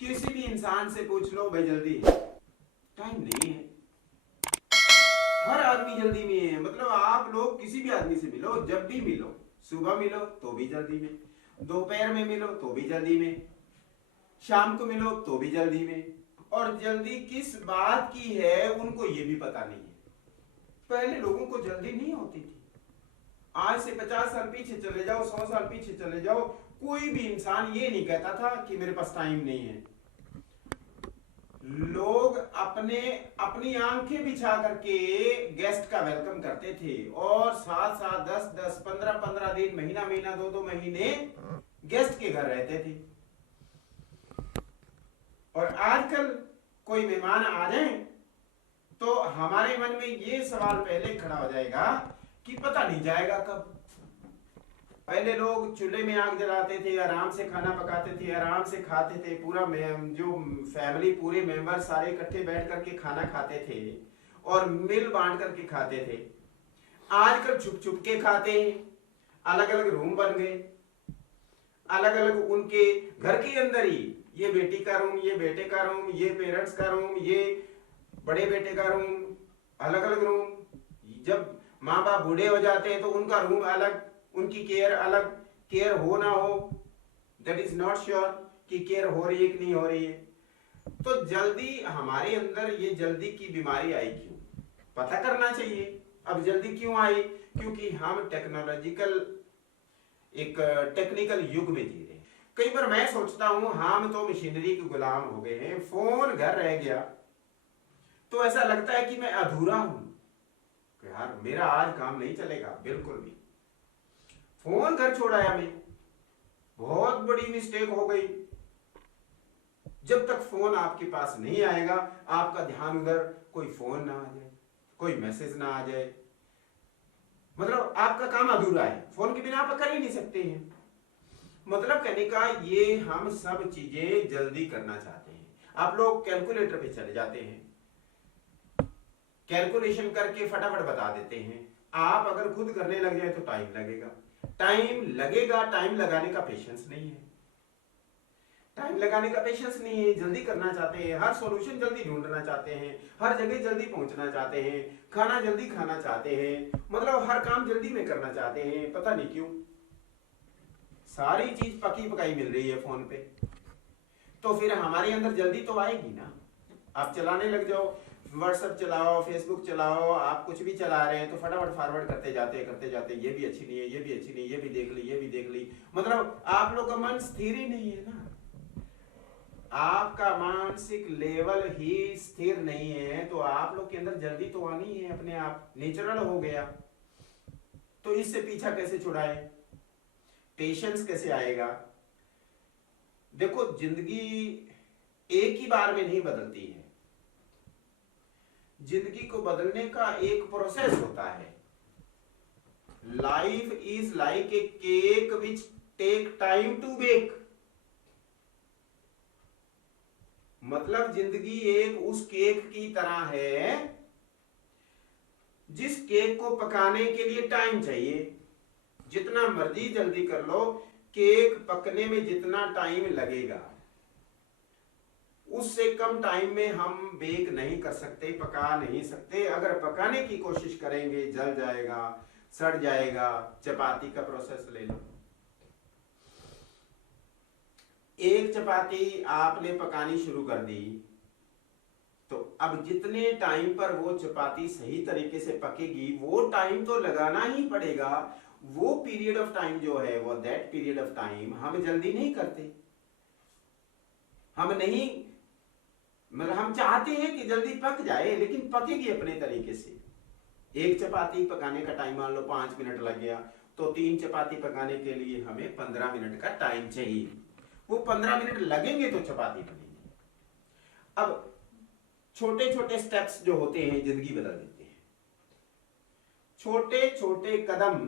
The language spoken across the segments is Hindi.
किसी भी इंसान से पूछ लो भाई जल्दी है, टाइम नहीं है। हर आदमी जल्दी में है। मतलब आप लोग किसी भी आदमी से मिलो, जब भी मिलो, सुबह मिलो तो भी जल्दी में, दोपहर में मिलो तो भी जल्दी में, शाम को मिलो तो भी जल्दी में। और जल्दी किस बात की है उनको ये भी पता नहीं है। पहले लोगों को जल्दी नहीं होती थी। आज से 50 साल पीछे चले जाओ, 100 साल पीछे चले जाओ, कोई भी इंसान ये नहीं कहता था कि मेरे पास टाइम नहीं है। लोग अपनी आंखें बिछा करके गेस्ट का वेलकम करते थे और 7-7, 10-10, 15-15 दिन, महीना 2-2 महीने गेस्ट के घर रहते थे। और आजकल कोई मेहमान आ जाए तो हमारे मन में ये सवाल पहले खड़ा हो जाएगा कि पता नहीं जाएगा कब। पहले लोग चूल्हे में आग जलाते थे, आराम से खाना पकाते थे, आराम से खाते थे, पूरा जो फैमिली, पूरे मेंबर सारे इकट्ठे बैठ करके खाना खाते थे और मिल बांट करके खाते थे। आजकल छुप छुप के खाते हैं, अलग अलग रूम बन गए, अलग अलग उनके घर के अंदर ही, ये बेटी का रूम, ये बेटे का रूम, ये पेरेंट्स का रूम, ये बड़े बेटे का रूम, अलग अलग रूम। जब माँ बाप बूढ़े हो जाते हैं तो उनका रूम अलग, उनकी केयर अलग। केयर हो ना हो दैट इज नॉट श्योर कि केयर हो रही है कि नहीं हो रही है। तो जल्दी हमारे अंदर, ये जल्दी की बीमारी आई क्यों, पता करना चाहिए। अब जल्दी क्यों आई? क्योंकि हम टेक्निकल युग में जी रहे हैं। कई बार मैं सोचता हूं हम तो मशीनरी के गुलाम हो गए हैं। फोन घर रह गया तो ऐसा लगता है कि मैं अधूरा हूं, यार मेरा आज काम नहीं चलेगा बिल्कुल भी। फोन घर छोड़ाया मैं, बहुत बड़ी मिस्टेक हो गई। जब तक फोन आपके पास नहीं आएगा, आपका ध्यान उधर, कोई फोन ना आ जाए, कोई मैसेज ना आ जाए, मतलब आपका काम अधूरा है। फोन के बिना आप कर ही नहीं सकते हैं। मतलब कहने का ये, हम सब चीजें जल्दी करना चाहते हैं। आप लोग कैलकुलेटर पे चले जाते हैं, कैलकुलेशन करके फटाफट बता देते हैं। आप अगर खुद करने लग जाए तो टाइम लगेगा, टाइम लगाने का पेशेंस नहीं है। टाइम लगाने का पेशेंस नहीं है, जल्दी करना चाहते हैं, हर सॉल्यूशन जल्दी ढूंढना चाहते हैं, हर जगह जल्दी पहुंचना चाहते हैं, खाना जल्दी खाना चाहते हैं, मतलब हर काम जल्दी में करना चाहते हैं। पता नहीं क्यों सारी चीज पकी पकाई मिल रही है फोन पे। तो फिर हमारे अंदर जल्दी तो आएगी ना। आप चलाने लग जाओ, व्हाट्सएप चलाओ, फेसबुक चलाओ, आप कुछ भी चला रहे हैं तो फटाफट फॉरवर्ड करते जाते, ये भी अच्छी नहीं है, ये भी अच्छी नहीं, ये भी देख ली, ये भी देख ली। मतलब आप लोग का मन स्थिर ही नहीं है ना, आपका मानसिक लेवल ही स्थिर नहीं है। तो आप लोग के अंदर जल्दी तो आनी है, अपने आप नेचुरल हो गया। तो इससे पीछा कैसे छुड़ाए, पेशेंस कैसे आएगा? देखो, जिंदगी एक ही बार में नहीं बदलती है। जिंदगी को बदलने का एक प्रोसेस होता है। Life is like a cake which take time to bake. मतलब जिंदगी एक उस केक की तरह है जिस केक को पकाने के लिए टाइम चाहिए। जितना मर्जी जल्दी कर लो, केक पकने में जितना टाइम लगेगा उससे कम टाइम में हम बेक नहीं कर सकते, पका नहीं सकते। अगर पकाने की कोशिश करेंगे जल जाएगा, सड़ जाएगा। चपाती का प्रोसेस ले लो, एक चपाती आपने पकानी शुरू कर दी तो अब जितने टाइम पर वो चपाती सही तरीके से पकेगी वो टाइम तो लगाना ही पड़ेगा। वो पीरियड ऑफ टाइम जो है, वो दैट पीरियड ऑफ टाइम हम जल्दी नहीं करते। हम नहीं, मतलब हम चाहते हैं कि जल्दी पक जाए, लेकिन पकेगी अपने तरीके से। एक चपाती पकाने का टाइम मान लो 5 मिनट लग गया, तो 3 चपाती पकाने के लिए हमें 15 मिनट का टाइम चाहिए। वो 15 मिनट लगेंगे तो चपाती बनेगी। अब छोटे छोटे स्टेप्स जो होते हैं जिंदगी बदल देते हैं। छोटे छोटे कदम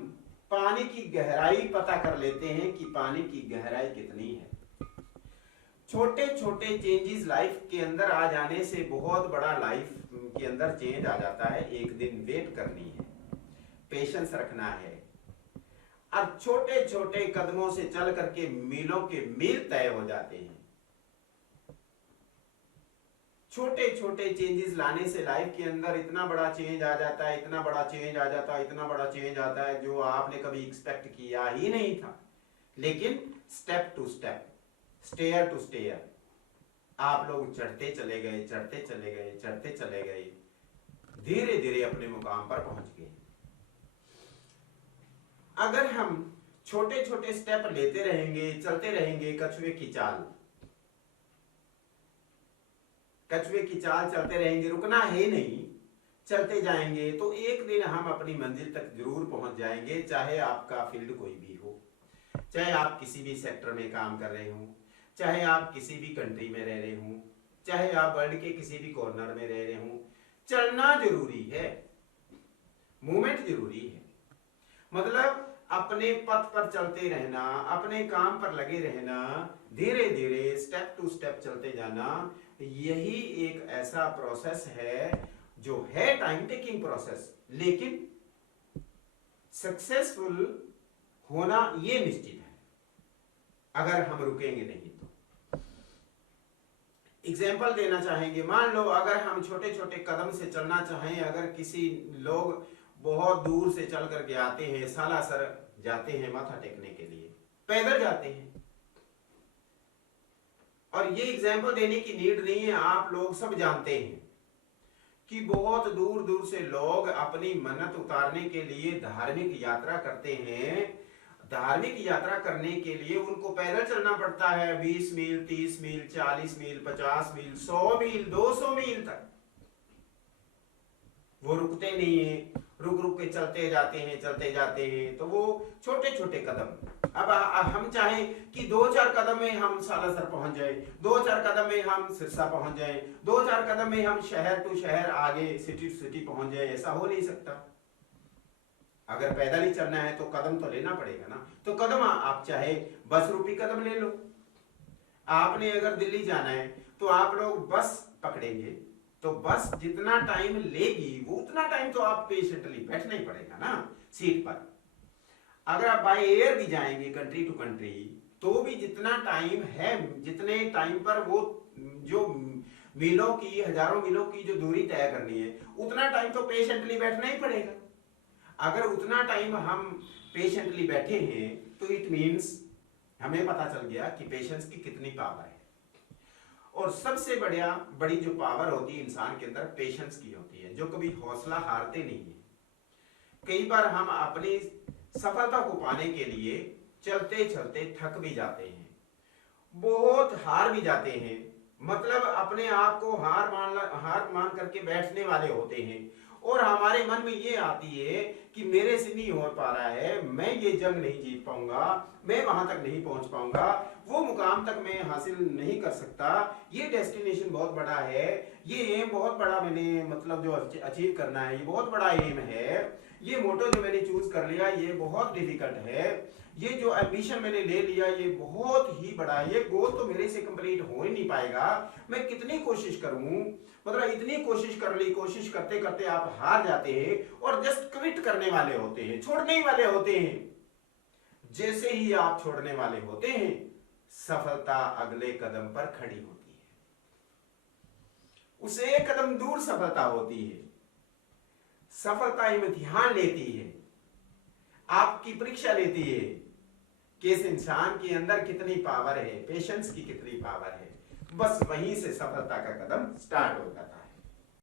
पानी की गहराई पता कर लेते हैं कि पानी की गहराई कितनी है। छोटे छोटे चेंजेस लाइफ के अंदर आ जाने से बहुत बड़ा लाइफ के अंदर चेंज आ जाता है। एक दिन वेट करनी है, पेशेंस रखना है। अब छोटे छोटे कदमों से चल करके मीलों के मील तय हो जाते हैं। छोटे छोटे चेंजेस लाने से लाइफ के अंदर इतना बड़ा चेंज आ जाता है, इतना बड़ा चेंज आ जाता है, इतना बड़ा चेंज आता है जो आपने कभी एक्सपेक्ट किया ही नहीं था। लेकिन step to step, stair to stair आप लोग चढ़ते चले गए, चढ़ते चले गए, चढ़ते चले गए, धीरे धीरे अपने मुकाम पर पहुंच गए। अगर हम छोटे छोटे स्टेप लेते रहेंगे, चलते रहेंगे कछुए की चाल, कछुए की चाल चलते रहेंगे, रुकना है नहीं, चलते जाएंगे, तो एक दिन हम अपनी मंजिल तक जरूर पहुंच जाएंगे। चाहे आपका फील्ड कोई भी हो, चाहे आप किसी भी सेक्टर में काम कर रहे हो, चाहे आप किसी भी कंट्री में रह रहे हो, चाहे आप वर्ल्ड के किसी भी कॉर्नर में रह रहे हो, चलना जरूरी है, मूवमेंट जरूरी है। मतलब अपने पथ पर चलते रहना, अपने काम पर लगे रहना, धीरे धीरे स्टेप टू स्टेप चलते जाना, यही एक ऐसा प्रोसेस है जो है टाइम टेकिंग प्रोसेस, लेकिन सक्सेसफुल होना ये निश्चित है अगर हम रुकेंगे नहीं तो। एग्जाम्पल देना चाहेंगे, मान लो अगर हम छोटे छोटे कदम से चलना चाहें, अगर किसी लोग बहुत दूर से चल करके आते हैं, सालासर जाते हैं माथा टेकने के लिए, पैदल जाते हैं, और ये एग्जाम्पल देने की नीड नहीं है, आप लोग सब जानते हैं कि बहुत दूर दूर से लोग अपनी मन्नत उतारने के लिए धार्मिक यात्रा करते हैं। धार्मिक यात्रा करने के लिए उनको पैदल चलना पड़ता है 20 मील, 30 मील, 40 मील, 50 मील, 100 मील, 200 मील तक। वो रुकते नहीं है, रुक रुक के चलते जाते हैं, चलते जाते हैं। तो वो छोटे छोटे कदम, अब हम चाहें कि 2-4 कदम में हम सालासर पहुंच जाए, 2-4 कदम में हम सिरसा पहुंच जाए, 2-4 कदम में हम शहर टू शहर आगे सिटी टू सिटी पहुंच जाए, ऐसा हो नहीं सकता। अगर पैदल ही चलना है तो कदम तो लेना पड़ेगा ना। तो कदम आप चाहे 10 रुपये कदम ले लो। आपने अगर दिल्ली जाना है तो आप लोग बस पकड़ेंगे, तो बस जितना टाइम लेगी वो उतना टाइम तो आप पेशेंटली बैठना ही पड़ेगा ना सीट पर। अगर आप बाय एयर भी जाएंगे कंट्री टू कंट्री, तो भी जितना टाइम है, जितने टाइम पर वो जो मीलों की, हजारों मीलों की जो दूरी तय करनी है, उतना टाइम तो पेशेंटली बैठना ही पड़ेगा। अगर उतना टाइम हम पेशेंटली बैठे हैं तो इट मीन्स हमें पता चल गया कि पेशेंस की कितनी पावर है। और सबसे बड़ी जो पावर होती है इंसान के अंदर, पेशेंस की होती है, जो कभी हौसला हारते नहीं है। कई बार हम अपनी सफलता को पाने के लिए चलते चलते थक भी जाते हैं, बहुत हार भी जाते हैं, मतलब अपने आप को हार मान करके बैठने वाले होते हैं। और हमारे मन में ये आती है कि मेरे से नहीं हो पा रहा है, मैं ये जंग नहीं जीत पाऊंगा, मैं वहां तक नहीं पहुंच पाऊंगा, वो मुकाम तक मैं हासिल नहीं कर सकता, ये डेस्टिनेशन बहुत बड़ा है, ये एम बहुत बड़ा मैंने मतलब जो अचीव करना है ये बहुत बड़ा एम है, ये मोटो जो मैंने चूज कर लिया ये बहुत डिफिकल्ट है, ये जो एम्बिशन मैंने ले लिया ये बहुत ही बड़ा है, ये गोल तो मेरे से कंप्लीट हो ही नहीं पाएगा, मैं कितनी कोशिश करूं, मतलब इतनी कोशिश कर ली, कोशिश करते करते आप हार जाते हैं और जस्ट क्विट करने वाले होते हैं, छोड़ने ही वाले होते हैं। जैसे ही आप छोड़ने वाले होते हैं, सफलता अगले कदम पर खड़ी होती है, उसे एक कदम दूर सफलता होती है। सफलता इम्तिहान लेती है, आपकी परीक्षा लेती है कि इस इंसान के अंदर कितनी पावर है, पेशेंस की कितनी पावर है। बस वहीं से सफलता का कदम स्टार्ट होता था।